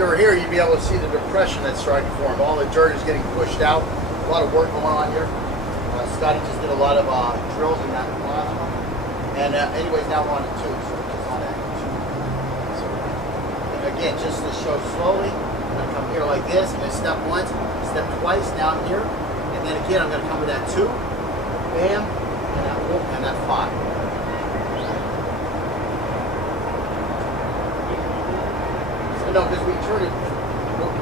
you were here, you'd be able to see the depression that's starting to form. All the dirt is getting pushed out. A lot of work going on here. Scotty just did a lot of drills in that last one. And anyways, now we're on the 2, so we're just on that 2. So, and again, just to show slowly, I'm going to come here like this, and then step once, step twice, now I'm here. And then again, I'm going to come with that 2, bam, and that whoop, and that 5. So no, because we turn it,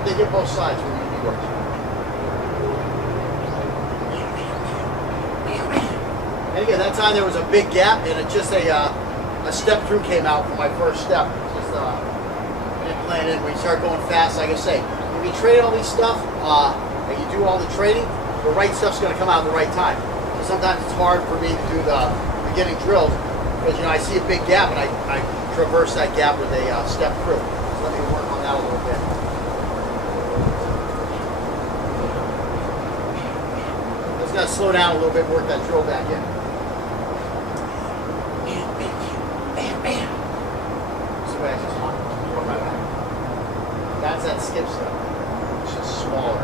they get both sides when you work. And again, that time there was a big gap, and it just a step through came out for my first step. Just didn't plan in. We start going fast, like I say. When you train all these stuff, and you do all the training, the right stuff's going to come out at the right time. So sometimes it's hard for me to do the beginning drills because I see a big gap, and I traverse that gap with a step through. So let me work on that a little bit. Just got to slow down a little bit, work that drill back in. That's that skip step. It's just smaller.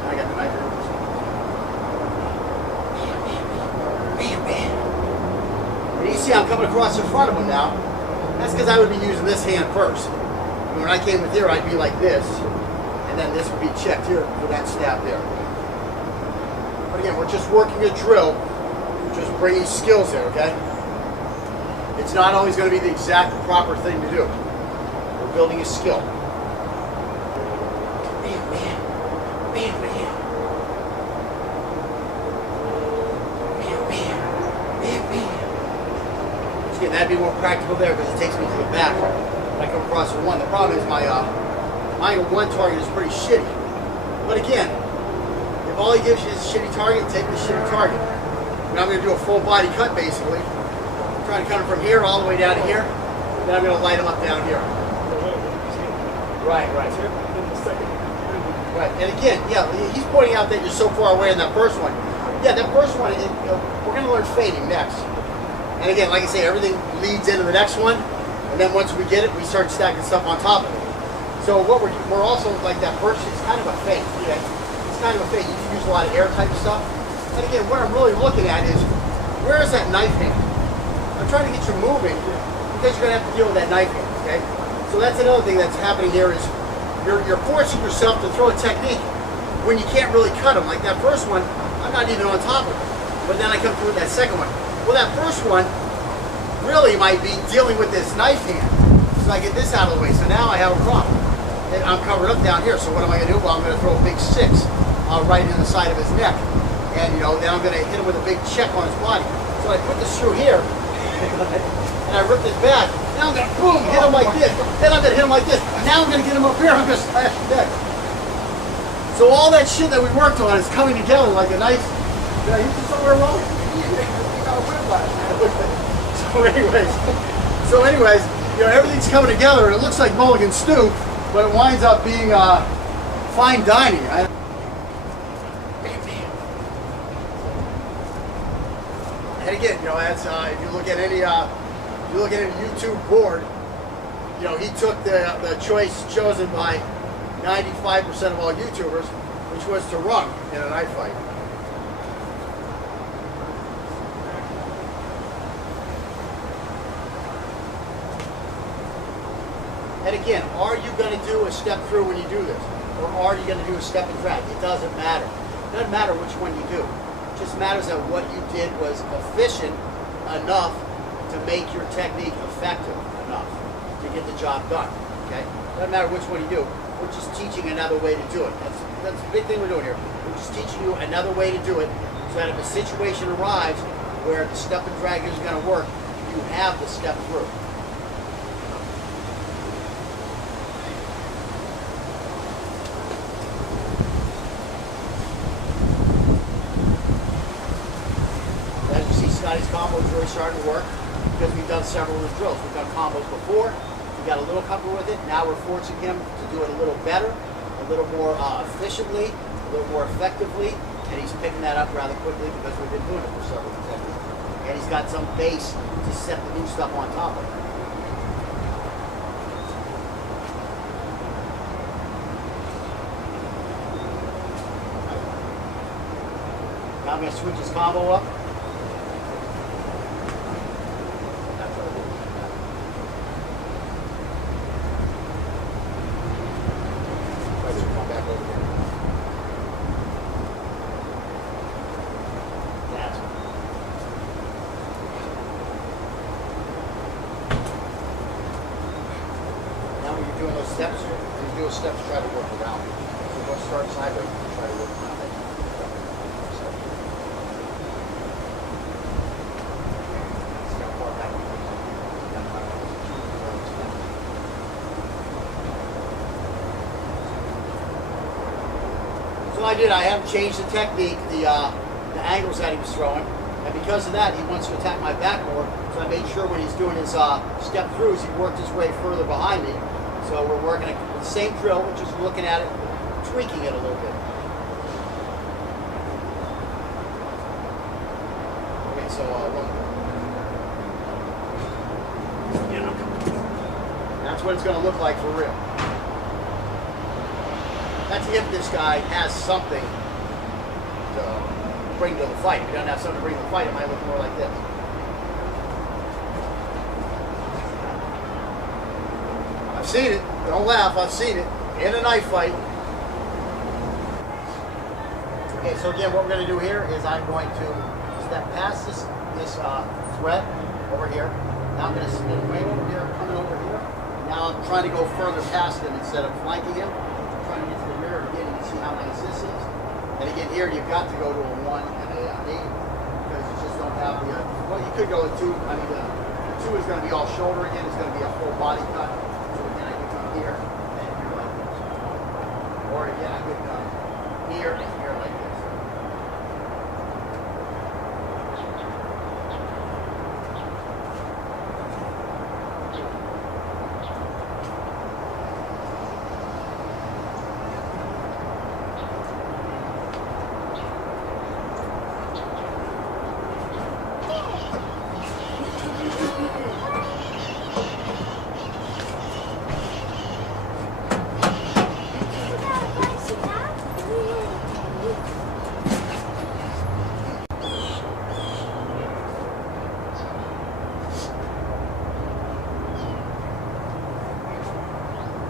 I got the knife here. And you see I'm coming across in front of him now. That's because I would be using this hand first. When I came with here, I'd be like this, and then this would be checked here for that stab there. But again, we're just working a drill, just bringing skills there, okay? It's not always going to be the exact proper thing to do. We're building a skill. Again, that'd be more practical there because it takes me to the back. I come across with 1. The problem is my 1 target is pretty shitty. But again, if all he gives you is a shitty target, take the shitty target. And I'm going to do a full body cut basically. I'm trying to cut him from here all the way down to here. Then I'm going to light him up down here. Right. Right. And again, yeah, he's pointing out that you're so far away in that first one. Yeah, that first one, we're going to learn fading next. And again, like I say, everything leads into the next one. And then once we get it, we start stacking stuff on top of it. So what we're also like that first, it's kind of a fake. Okay? It's kind of a fake. You can use a lot of air type stuff. And again, what I'm really looking at is, where is that knife hand? I'm trying to get you moving because you're going to have to deal with that knife hand. Okay? So that's another thing that's happening here is you're forcing yourself to throw a technique when you can't really cut them. Like that first one, I'm not even on top of it. But then I come through with that second one. Well, that first one really might be dealing with this knife hand. So I get this out of the way. So now I have a problem. And I'm covered up down here. So what am I going to do? Well, I'm going to throw a big 6 right in the side of his neck. And then I'm going to hit him with a big check on his body. So I put this through here. And I rip this back. Now I'm going to boom, hit him like this. Then I'm going to hit him like this. Now I'm going to get him up here. I'm going to slash his neck. So all that shit that we worked on is coming together like a nice. Did I hit you somewhere wrong? You got a whiplash. So anyways, everything's coming together and it looks like mulligan stew, but it winds up being fine dining. And again, as if you look at any YouTube board, he took the choice chosen by 95% of all YouTubers, which was to run in a knife fight. And again, are you going to do a step through when you do this? Or are you going to do a step and drag? It doesn't matter. It doesn't matter which one you do. It just matters that what you did was efficient enough to make your technique effective enough to get the job done. Okay? It doesn't matter which one you do. We're just teaching another way to do it. That's the big thing we're doing here. We're just teaching you another way to do it so that if a situation arrives where the step and drag isn't going to work, you have the step through. Scotty's combo is really starting to work because we've done several of the drills. We've done combos before, we got a little comfortable with it, now we're forcing him to do it a little better a little more efficiently, a little more effectively, and he's picking that up rather quickly because we've been doing it for several decades. And he's got some base to set the new stuff on top of. Now I'm going to switch his combo up. Doing those steps, and you do a step to try to work around it. So we'll start sideways and try to work around it. So I haven't changed the technique, the angles that he was throwing, and because of that, he wants to attack my back more. So I made sure when he's doing his step throughs, he worked his way further behind me. So we're working with the same drill, we're just looking at it, tweaking it a little bit. Okay, so that's what it's going to look like for real. That's if this guy has something to bring to the fight. If he doesn't have something to bring to the fight, it might look more like this. I've seen it. Don't laugh. I've seen it in a knife fight. Okay, so again, what we're going to do here is I'm going to step past this thread over here. Now I'm going to spin way over here, coming over here. Now I'm trying to go further past him instead of flanking him. I'm trying to get to the rear again. You can see how nice this is. And again, here you've got to go to a 1 and a 8 because you just don't have the. Well, you could go with 2. I mean, the 2 is going to be all shoulder again. It's going to be a full body cut. Here and here like this. Or again, I could come here and here like this.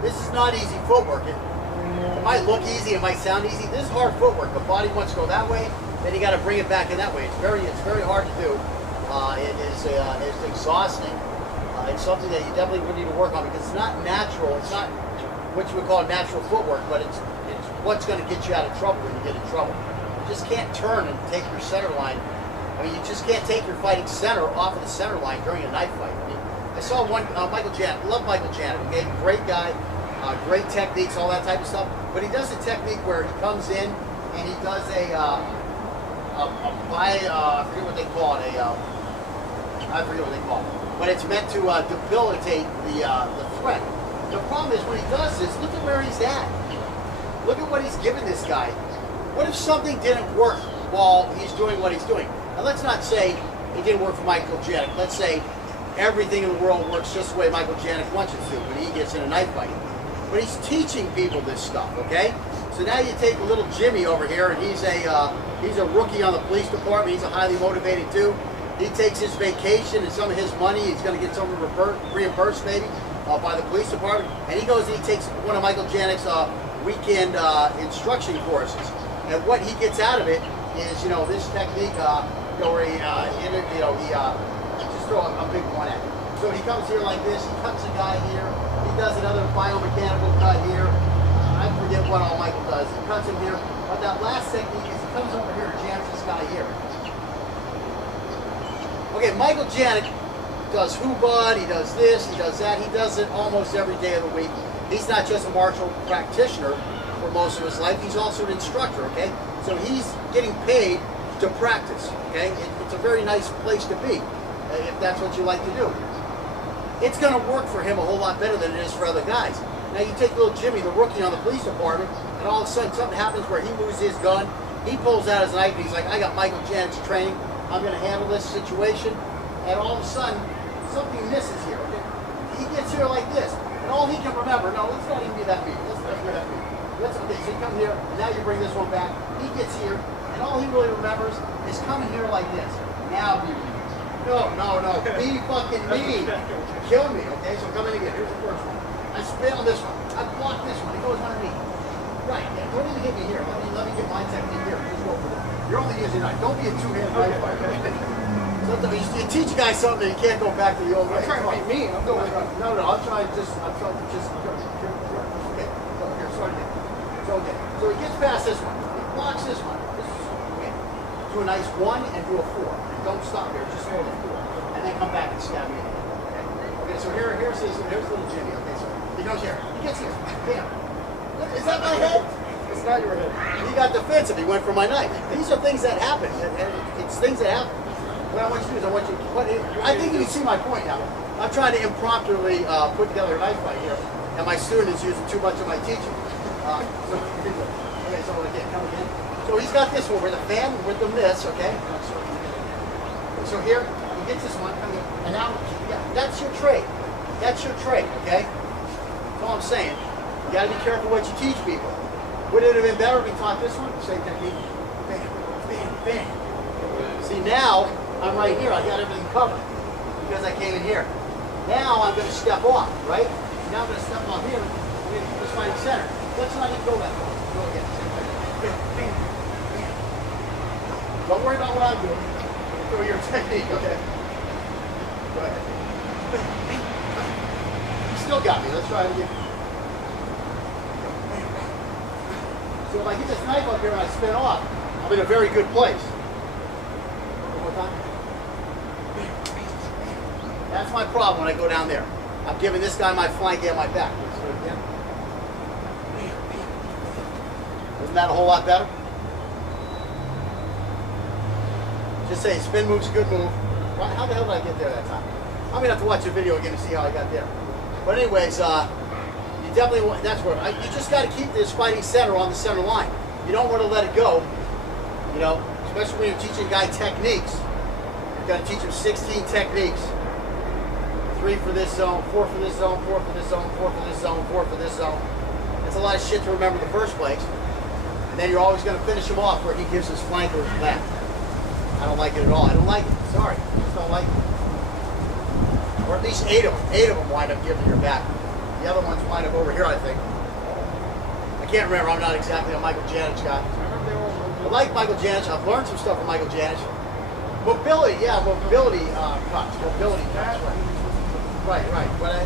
This is not easy footwork. It might look easy, it might sound easy. This is hard footwork. The body wants to go that way, then you got to bring it back in that way. It's very hard to do. It's exhausting. It's something that you definitely would need to work on because it's not natural. It's not what you would call natural footwork, but it's what's going to get you out of trouble when you get in trouble. You just can't turn and take your center line. I mean, you just can't take your fighting center off of the center line during a knife fight. I mean, I saw one, Michael Janet. Love Michael Janet. Okay, great guy. Great techniques, all that type of stuff. But he does a technique where he comes in and he does I forget what they call it, I forget what they call it. But it's meant to debilitate the threat. The problem is when he does this, look at where he's at. Look at what he's giving this guy. What if something didn't work while he's doing what he's doing? Now let's not say it didn't work for Michael Janet. Let's say everything in the world works just the way Michael Janet wants it to when he gets in a knife fight. But he's teaching people this stuff, okay? So now you take little Jimmy over here, and he's a rookie on the police department. He's a highly motivated too. He takes his vacation and some of his money. He's going to get some reimbursed maybe by the police department, and he goes and he takes one of Michael Janet's weekend instruction courses. And what he gets out of it is, this technique, where he just throw a big one at him. So he comes here like this. He cuts a guy here. He does another biomechanical cut here. I forget what all Michael does. He cuts him here. But that last technique is he comes over here and jams this guy here. Okay, Michael Janet does Hubud, he does this, he does that. He does it almost every day of the week. He's not just a martial practitioner for most of his life. He's also an instructor, okay? So he's getting paid to practice, okay? It's a very nice place to be if that's what you like to do. It's going to work for him a whole lot better than it is for other guys. Now you take little Jimmy, the rookie on the police department, and all of a sudden something happens where he loses his gun. He pulls out his knife and he's like, I got Michael Janet's training. I'm going to handle this situation. And all of a sudden, something misses here. Okay? He gets here like this. And all he can remember, no, let's not even be that mean. Let's not be that mean. Okay, so you come here, and now you bring this one back. He gets here, and all he really remembers is coming here like this. Now be mean. No. Be fucking mean. Kill me, okay? So come in again. Here's the first one. I spit on this one. I block this one. It goes underneath. Right, yeah. Don't even hit me here. Let me get my technique here. Just go for it. You're only using a knife. Don't be a two-handed knife fighter. Sometimes you teach a guy something and you can't go back to the old way. I'm trying to be mean. I'm going right. No, I'm trying to just, okay. Here, start again. So he gets past this one. He blocks this one. Okay. Do a nice 1 and do a 4. And don't stop here. Just throw the 4. And then come back and stab me. Okay, so here's little Jimmy. Okay, so he goes here. He gets here. Bam. Is that my head? It's not your head. He got defensive. He went for my knife. These are things that happen. It's things that happen. What I want you to do is I think you can see my point now. I'm trying to impromptu put together a knife fight here, and my student is using too much of my teaching. Okay, so again, come again. So he's got this one where the fan with the miss, okay? So here, he gets this one, come here, and now, yeah, that's your trade. That's your trade, okay? That's all I'm saying. You gotta be careful what you teach people. Would it have been better if we taught this one? Same technique. Bam, bam, bam. See, now, I'm right here. I got everything covered because I came in here. Now I'm going to step off, right? Now I'm going to step off here. I'm going to keep this fighting center. Let's not even go that far. Go again. Bam, bam, bam. Don't worry about what I'm doing. Throw your technique, okay? Go ahead. You still got me. Let's try it again. So if I get this knife up here and I spin off, I'm in a very good place. One more time. That's my problem when I go down there. I'm giving this guy my flank and my back. Let's do it again. Isn't that a whole lot better? Just say spin move's a good move. How the hell did I get there that time? I'm gonna have to watch the video again to see how I got there. But anyways, you definitely want, that's where, you just got to keep this fighting center on the center line. You don't want to let it go, you know, especially when you're teaching a guy techniques. You've got to teach him 16 techniques. 3 for this zone, 4 for this zone, 4 for this zone, 4 for this zone, 4 for this zone. That's a lot of shit to remember in the first place. And then you're always going to finish him off where he gives his flank or his back. I don't like it at all. I don't like it. Sorry. I just don't like it. Or at least 8 of them. 8 of them wind up giving your back. The other ones wind up over here, I think. I can't remember. I'm not exactly a Michael Janich guy. I like Michael Janich. I've learned some stuff from Michael Janich. Mobility, yeah, mobility cuts. Mobility cuts, right. Right. But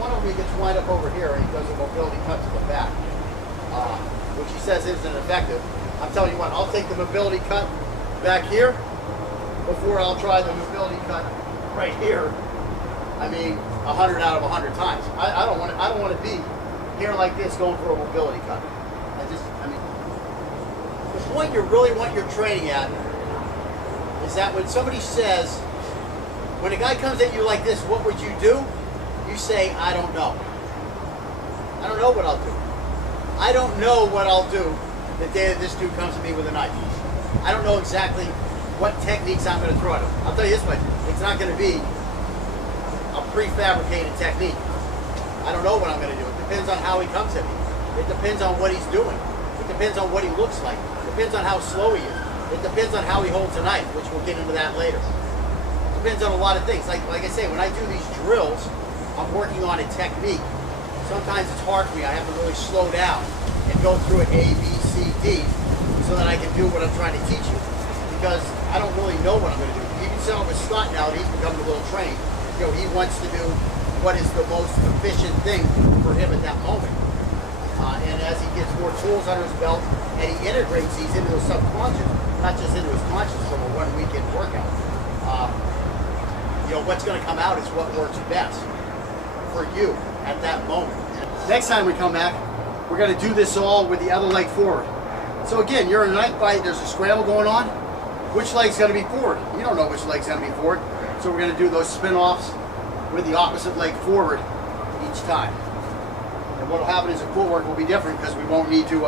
one of them gets wind up over here and he does a mobility cut to the back, which he says isn't effective. I'm telling you what, I'll take the mobility cut back here before I'll try the mobility cut right here. I mean, 100 out of 100 times. I don't want to be here like this going for a mobility cut. I mean, the point you really want your training at is that when somebody says, when a guy comes at you like this, what would you do? You say, I don't know. I don't know what I'll do. I don't know what I'll do the day that this dude comes to me with a knife. I don't know exactly what techniques I'm going to throw at him. I'll tell you this much, it's not going to be a prefabricated technique. I don't know what I'm going to do. It depends on how he comes at me. It depends on what he's doing. It depends on what he looks like. It depends on how slow he is. It depends on how he holds a knife, which we'll get into that later. It depends on a lot of things. Like I say, when I do these drills, I'm working on a technique. Sometimes it's hard for me. I have to really slow down and go through it A, B, C, D so that I can do what I'm trying to teach you. Because I don't really know what I'm going to do. You can tell with Scott now that he's becoming a little trained. You know, he wants to do what is the most efficient thing for him at that moment. And as he gets more tools under his belt and he integrates these into his subconscious, not just into his conscious from a one-weekend workout, you know, what's going to come out is what works best for you at that moment. Next time we come back, we're going to do this all with the other leg forward. So again, you're in a knife fight, there's a scramble going on. Which leg's going to be forward? You don't know which leg's going to be forward. So we're going to do those spin-offs with the opposite leg forward each time. And what will happen is the footwork will be different because we won't need to,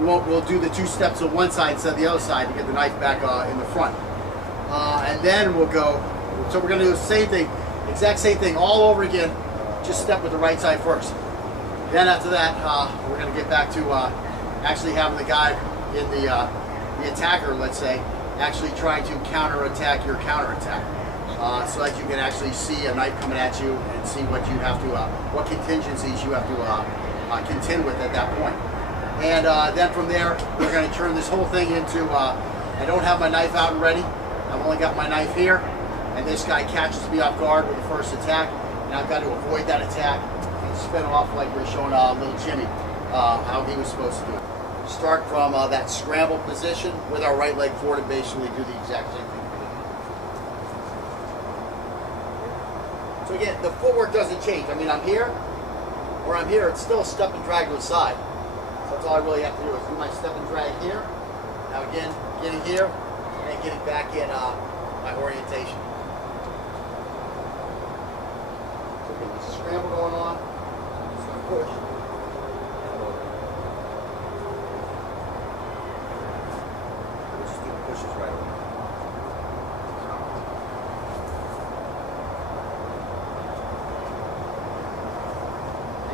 we'll do the 2 steps on one side instead of the other side to get the knife back in the front. And then we'll go, so we're going to do the same thing, exact same thing all over again, just step with the right side first. Then after that, we're going to get back to actually having the guy in the attacker, let's say, actually trying to counterattack your counterattack. So that you can actually see a knife coming at you and see what you have to, what contingencies you have to contend with at that point. And then from there, we're going to turn this whole thing into, I don't have my knife out and ready. I've only got my knife here, and this guy catches me off guard with the first attack, and I've got to avoid that attack and spin off like we're showing little Jimmy how he was supposed to do it. Start from that scramble position with our right leg forward and basically do the exact same thing. So again, the footwork doesn't change. I mean, I'm here, or I'm here, it's still a step and drag to the side. So that's all I really have to do is do my step and drag here. Now again, getting here, and then getting back in my orientation. So again, there's a scramble going on. I'm just going to push. And over. We'll just do the pushes right over.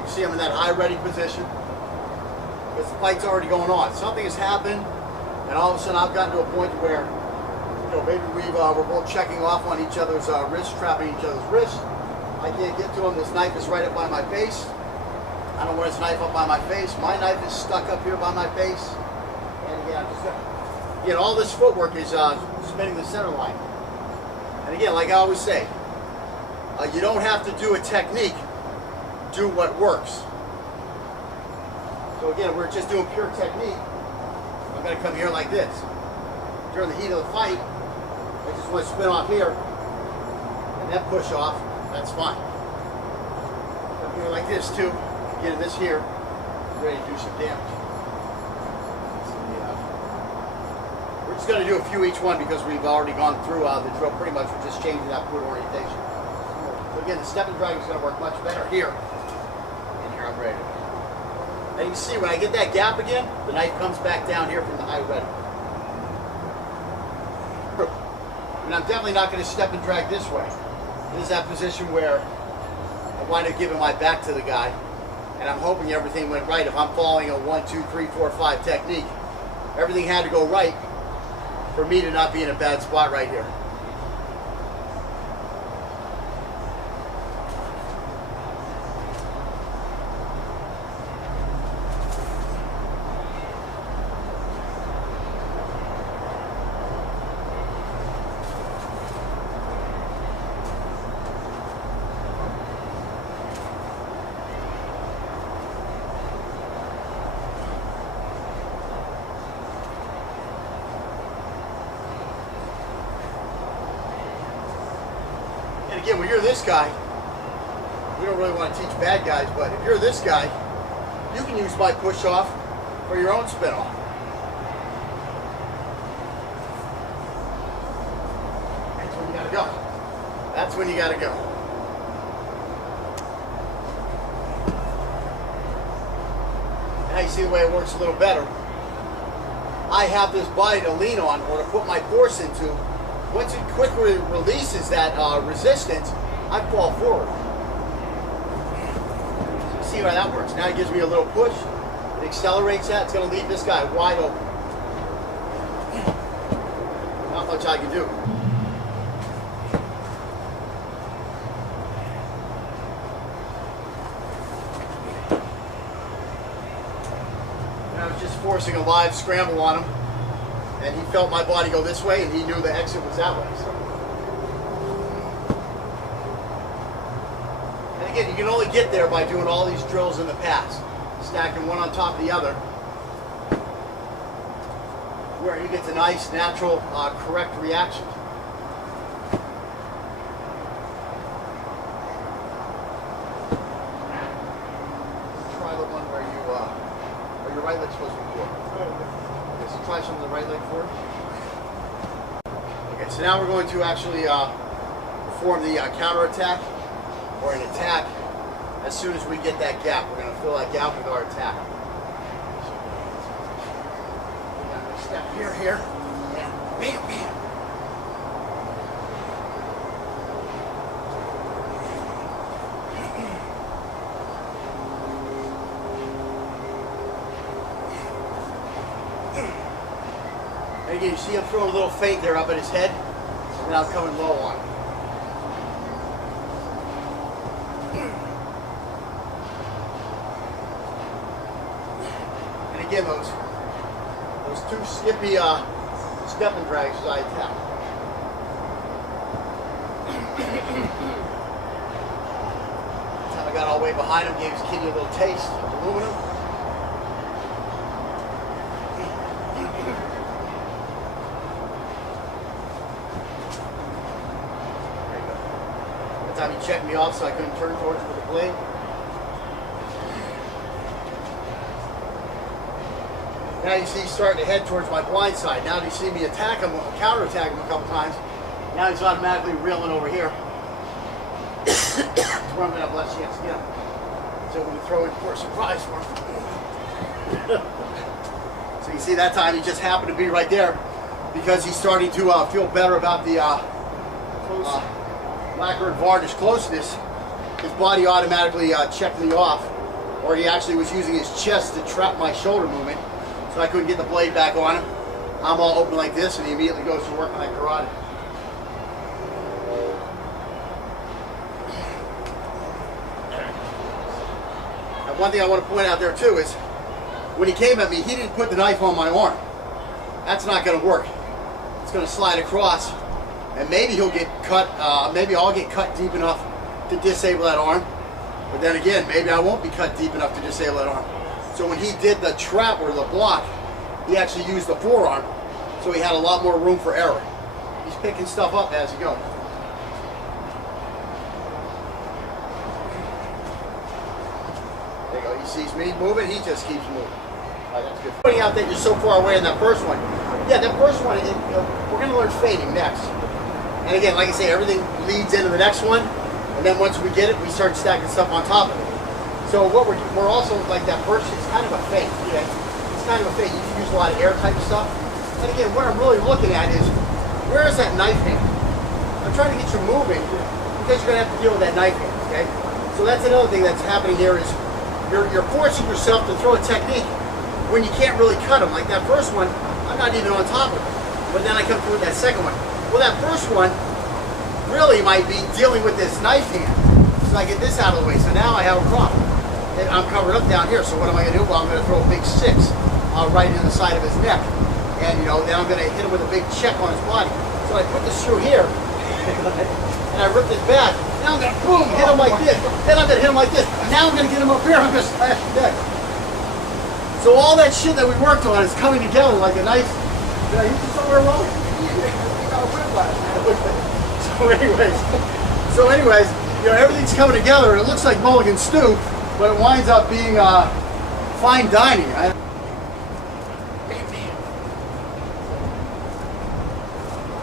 See, I'm in that high ready position because the fight's already going on. Something has happened, and all of a sudden I've gotten to a point where, you know, maybe we're both checking off on each other's wrists, trapping each other's wrists. I can't get to him. This knife is right up by my face. I don't want his knife up by my face. My knife is stuck up here by my face. And again, I'm just gonna, again, all this footwork is spinning the center line. And again, like I always say, you don't have to do a technique. Do what works. So again, we're just doing pure technique. I'm going to come here like this. During the heat of the fight, I just want to spin off here and then push off. That's fine. Come here like this too. Get this here, ready to do some damage. We're just going to do a few each one because we've already gone through the drill pretty much. We're just changing that foot orientation. So again, the step and drag is going to work much better here. I'm ready. And you can see when I get that gap again, the knife comes back down here from the high ready. And I'm definitely not going to step and drag this way. This is that position where I wind up giving my back to the guy, and I'm hoping everything went right. If I'm following a 1, 2, 3, 4, 5 technique, everything had to go right for me to not be in a bad spot right here. And again, when you're this guy, we don't really want to teach bad guys, but if you're this guy, you can use my push off for your own spin off. That's when you gotta go. That's when you gotta go. Now you see the way it works a little better. I have this body to lean on or to put my force into. Once it quickly releases that resistance, I fall forward. So you see how that works. Now it gives me a little push. It accelerates that. It's going to leave this guy wide open. Not much I can do. And I was just forcing a live scramble on him. And he felt my body go this way, and he knew the exit was that way. So. And again, you can only get there by doing all these drills in the past, stacking one on top of the other, where you get the nice, natural, correct reaction. Try the one where your right leg's supposed to be forward. Okay, so try some of the right leg forward. Okay, so now we're going to actually perform the counter attack or an attack as as soon as we get that gap. We're going to fill that gap with our attack. We got a step here. Yeah. Bam, bam. And again, you see him throwing a little feint there up at his head, and now I'm coming low on him. And again, those two skippy step and drags as I attack. Time I got all the way behind him, gave his kidney a little taste of aluminum. Time he checked me off so I couldn't turn towards him with the blade. Now you see he's starting to head towards my blind side. Now that you see me attack him, counter-attack him a couple times, now he's automatically reeling over here. That's where I'm going to have less chance to get him. So we're going to throw in for a surprise for him. So you see that time he just happened to be right there because he's starting to feel better about the lacquer and varnish closeness. His body automatically checked me off, or he actually was using his chest to trap my shoulder movement, so I couldn't get the blade back on him. I'm all open like this, and he immediately goes to work on that carotid. And one thing I want to point out there too is, when he came at me, he didn't put the knife on my arm. That's not going to work. It's going to slide across. And maybe he'll get cut, maybe I'll get cut deep enough to disable that arm. But then again, maybe I won't be cut deep enough to disable that arm. So when he did the trap or the block, he actually used the forearm. So he had a lot more room for error. He's picking stuff up as he goes. There you go, he sees me moving, he just keeps moving. All right, that's good. Pointing out that you're so far away in that first one. Yeah, that first one, we're going to learn fading next. And again, like I say, everything leads into the next one, and then once we get it, we start stacking stuff on top of it. So what we're also, like that first, it's kind of a fake. Yeah, it's kind of a fake. You can use a lot of air type stuff. And again, what I'm really looking at is, where is that knife hand? I'm trying to get you moving because you're going to have to deal with that knife hand, okay? So that's another thing that's happening here is you're forcing yourself to throw a technique when you can't really cut them. Like that first one, I'm not even on top of it. But then I come through with that second one. Well, that first one really might be dealing with this knife hand. So I get this out of the way. So now I have a problem. And I'm covered up down here. So what am I going to do? Well, I'm going to throw a big 6 right in the side of his neck. And, you know, then I'm going to hit him with a big check on his body. So I put this through here. And I ripped it back. Now I'm going to, boom, hit him like this. Then I'm going to hit him like this. Now I'm going to get him up here. I'm going to slash his neck. So all that shit that we worked on is coming together like a nice... Did I use it somewhere wrong? So anyways, you know, everything's coming together and it looks like mulligan stew, but it winds up being fine dining.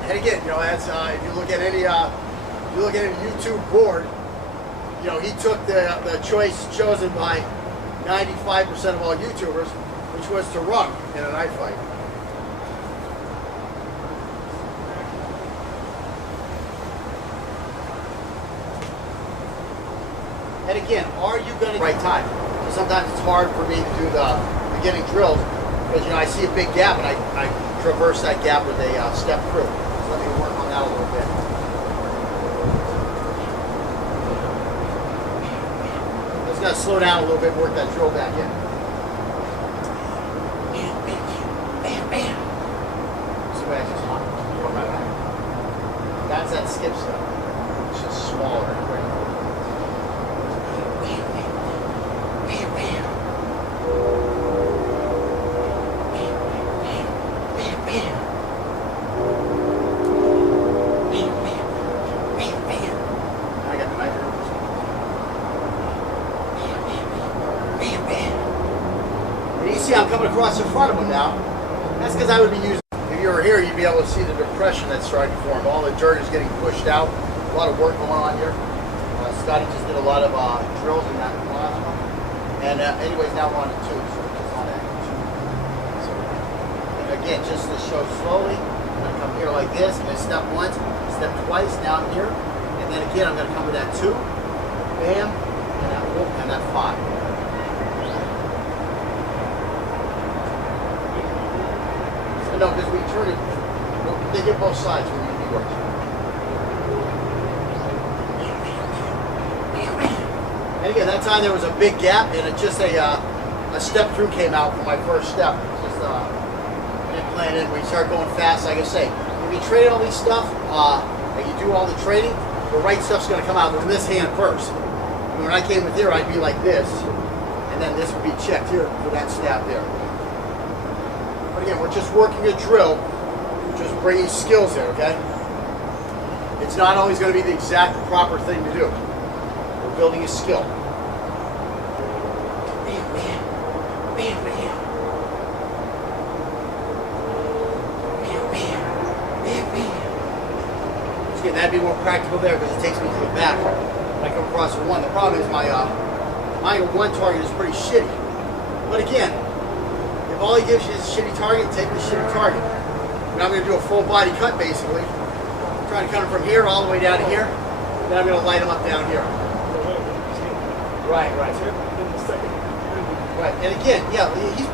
And again, you know, as if you look at any YouTube board, you know, he took the choice chosen by 95% of all YouTubers, which was to run in a knife fight. And again, are you going to right time? So sometimes it's hard for me to do the beginning drills because, you know, I see a big gap and I traverse that gap with a step through. So let me work on that a little bit. Just got to slow down a little bit and work that drill back in. Bam, bam, bam, bam. See what I just want? Right back. That's that skip step. It's just smaller. I'm coming across in front of him now. That's because I would be using, if you were here, you'd be able to see the depression that's starting to form. All the dirt is getting pushed out. A lot of work going on here. Scotty just did a lot of drills in that last one. And anyways, now we're on the 2, so we're just on that 2. So, and again, just to show slowly, I'm going to come here like this, I'm going to step once, step twice, now I'm here. And then again, I'm going to come with that 2, bam, and that whoop, and that 5. So no, because we turn it, they get both sides when you work. And again, that time there was a big gap, and it just a step through came out for my first step. Just didn't land in. We start going fast, like I say. If you train all these stuff, and you do all the training, the right stuff's going to come out from this hand first. I mean, when I came with here, I'd be like this, and then this would be checked here for that stab there. But again, we're just working a drill, just bringing skills there, okay? It's not always going to be the exact proper thing to do. We're building a skill. Bam, bam, bam, bam. Bam, bam, bam, bam. So again, that'd be more practical there because it takes me to the back when I come across the 1. The problem is my 1 target is pretty shitty. But again, if all he gives you is a shitty target, take the shitty target. Now I'm going to do a full body cut basically. I'm trying to cut him from here all the way down to here. Then I'm going to light him up down here. Right. Right. And again, yeah, he's